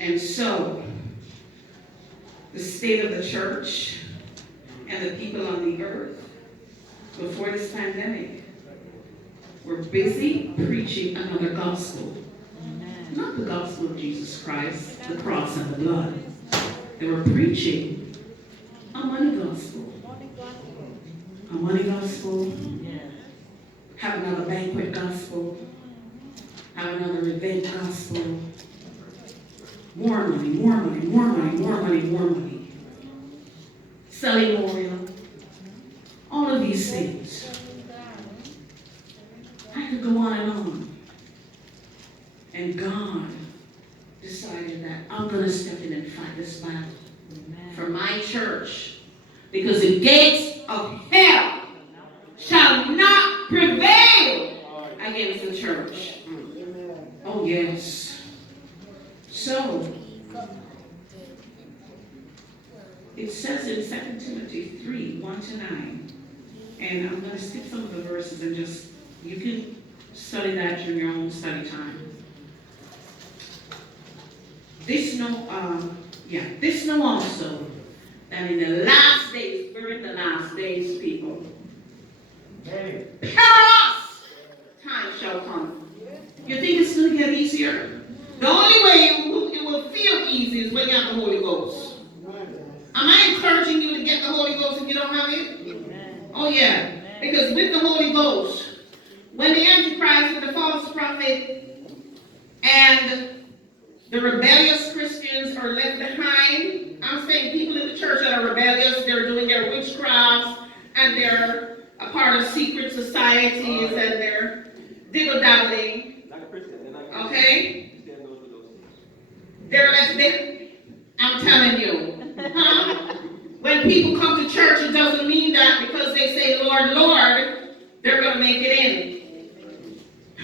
And so, the state of the church and the people on the earth before this pandemic were busy preaching another gospel. Not the gospel of Jesus Christ, the cross and the blood. They were preaching a money gospel. A money gospel. Have another banquet gospel. Have another event gospel. More money, more money, more money, more money, more money. Selling oil. All of these things. I could go on and on. And God decided that I'm going to step in and fight this battle for my church. Because the gates of hell shall not prevail against the church. Oh, yes. So, it says in 2 Timothy 3, 1-9, and I'm going to skip some of the verses and just, you can study that during your own study time. This know also, that in the last days, we're in the last days, people, perilous time shall come. You think it's going to get easier? The only way it will feel easy is when you have the Holy Ghost. Am I encouraging you to get the Holy Ghost if you don't have it? Oh yeah. Because with the Holy Ghost, when the Antichrist and the false prophet and the rebellious Christians are left behind, I'm saying people in the church that are rebellious, they're doing their witchcrafts, and they're a part of secret societies, and they're diddle-dabbling. Okay? They're left there. I'm telling you. Huh? When people come to church, it doesn't mean that because they say, Lord, Lord, they're going to make it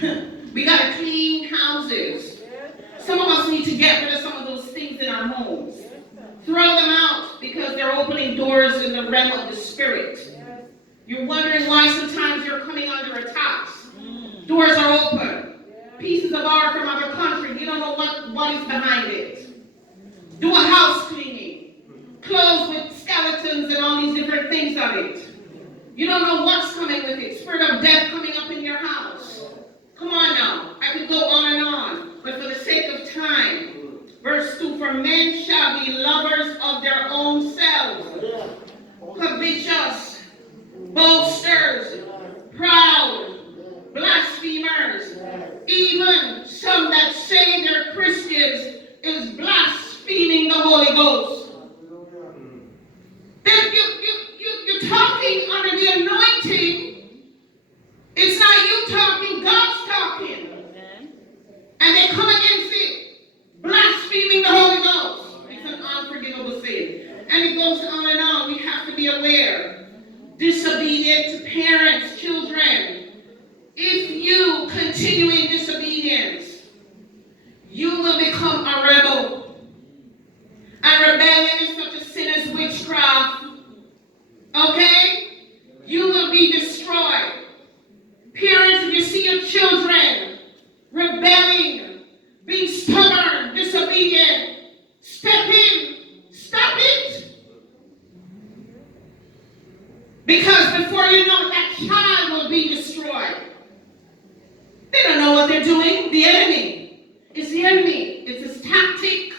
in. We got to clean houses. Some of us need to get rid of some of those things in our homes. Throw them out because they're opening doors in the realm of the spirit. You're wondering why sometimes you're coming under attacks. Doors are open. Pieces of art from other countries. You don't know what is behind it. Do a house cleaning. Clothes with skeletons and all these different things on it. You don't know what's coming with it. Spirit of death coming up in your house. Come on now. I could go on and on. But for the sake of time, verse 2, for men shall be lovers of their own selves, covetous, boasters, proud, blasphemers, even some that say they're Christians is blaspheming the Holy Ghost. You're talking under the anointing. It's not you talking, God's talking. And they come against it, blaspheming the Holy Ghost. It's an unforgivable sin. And it goes on and on. We have to be aware. Disobedient to parents, children. If you continue in disobedience, you will become a rebel. And rebellion is such a sin as witchcraft. Okay? You will be destroyed. Parents, if you see your children rebelling, being stubborn, disobedient, step in. Stop it. Because before you know it, that child will be destroyed. They don't know what they're doing. The enemy. It's the enemy. It's his tactic.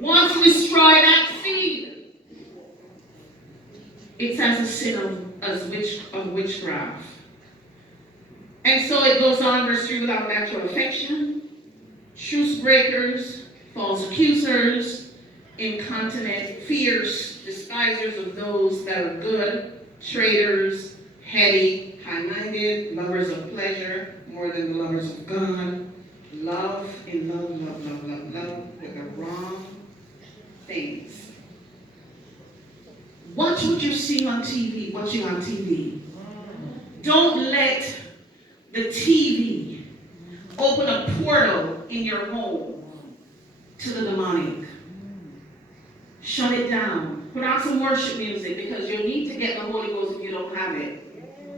Wants to destroy that seed. It's as a sin of witchcraft. And so it goes on, verse 3, without natural affection, truce breakers, false accusers, incontinent, fierce, despisers of those that are good, traitors, heady, high-minded, lovers of pleasure more than the lovers of God, love with the wrong things. Watch what you're seeing on TV, watching on TV. Don't let the TV open a portal in your home to the demonic. Shut it down. Put on some worship music because you need to get the Holy Ghost if you don't have it.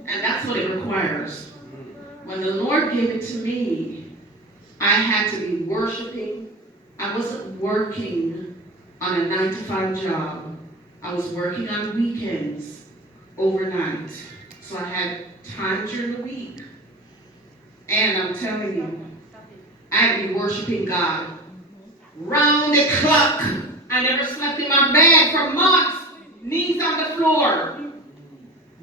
And that's what it requires. When the Lord gave it to me, I had to be worshiping. I wasn't working on a 9-to-5 job. I was working on weekends, overnight. So I had time during the week. And I'm telling you, I'd be worshiping God round the clock. I never slept in my bed for months, knees on the floor.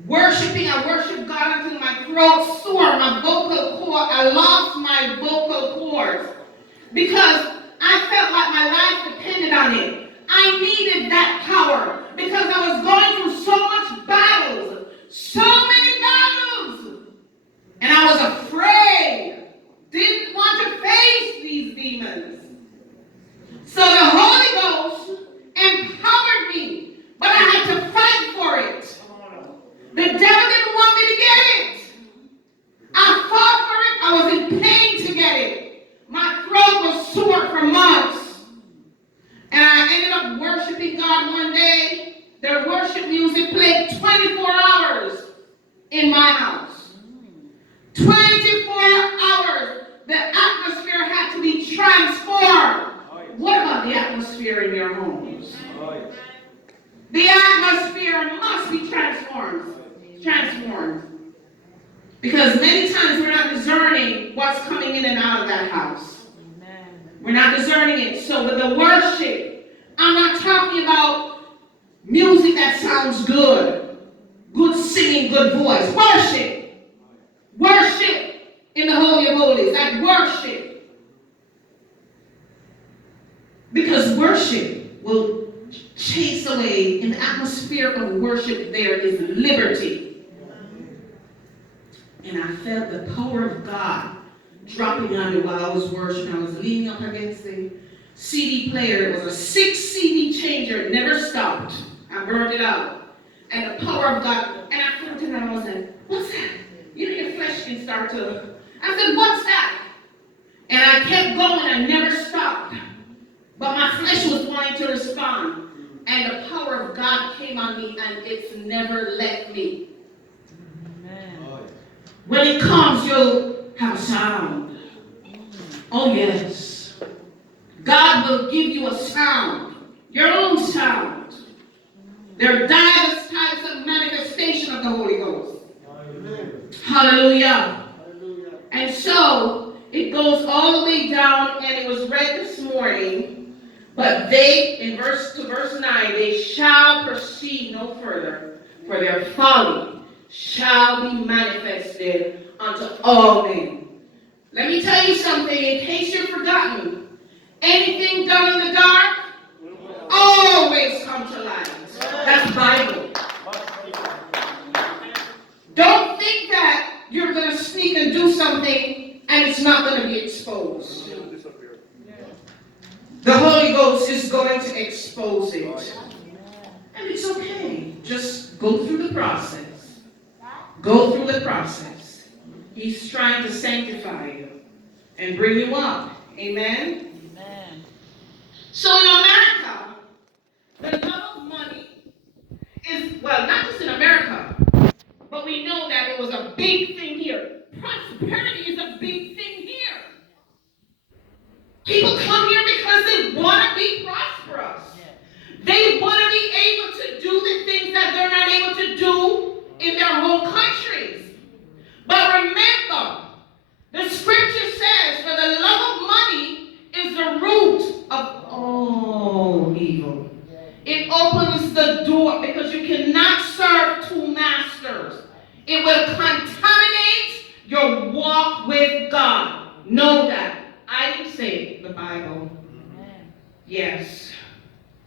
Worshiping, I worshiped God until my throat sore, my vocal cord, I lost my vocal cords. Because I felt like my life depended on it. I needed that power because I was going through so much battles, so many battles. And I was afraid, didn't want to face these demons. So the Holy Ghost empowered me, but I had to fight for it. The devil didn't want me to get it. I fought for it. I was in pain to get it. My throat was sore for months. And I ended up worshiping God one day. Their worship music played 24 hours in my house. 24 hours. The atmosphere had to be transformed. What about the atmosphere in your homes? The atmosphere must be transformed. Because many times we're not discerning what's coming in and out of that house. We're not discerning it. So with the worship, I'm not talking about music that sounds good. Good singing, good voice. Worship. Worship in the Holy of Holies. That worship. Because worship will chase away, in the atmosphere of worship there is liberty. And I felt the power of God dropping on me while I was worshiping. I was leaning up against the CD player. It was a 6 CD changer. It never stopped. I burned it out. And the power of God. And I felt it and I was like, what's that? You know, your flesh can start to. I said, what's that? And I kept going. I never stopped. But my flesh was wanting to respond. And the power of God came on me and it's never left me. When it comes, you'll have a sound. Oh, yes. God will give you a sound. Your own sound. There are diverse types of manifestation of the Holy Ghost. Hallelujah. And so, it goes all the way down, and it was read this morning. But they, in verse 9, they shall proceed no further, for their folly shall be manifested unto all men. Let me tell you something, in case you've forgotten. Anything done in the dark always come to light. That's Bible. Don't think that you're going to sneak and do something and it's not going to be exposed. The Holy Ghost is going to expose it. And it's okay. Just go through the process. Go through the process. He's trying to sanctify you and bring you up. Amen? Amen. So in America, the love of money is, well, not just in America, but we know that it was a big thing here. Prosperity is a big thing here. People come here because they want to be prosperous. They want to be able to do the things that they're not able to do in their home countries. But remember, the scripture says, for the love of money is the root of all evil. It opens the door because you cannot serve two masters. It will contaminate your walk with God. Know that. I didn't say the Bible. Yes.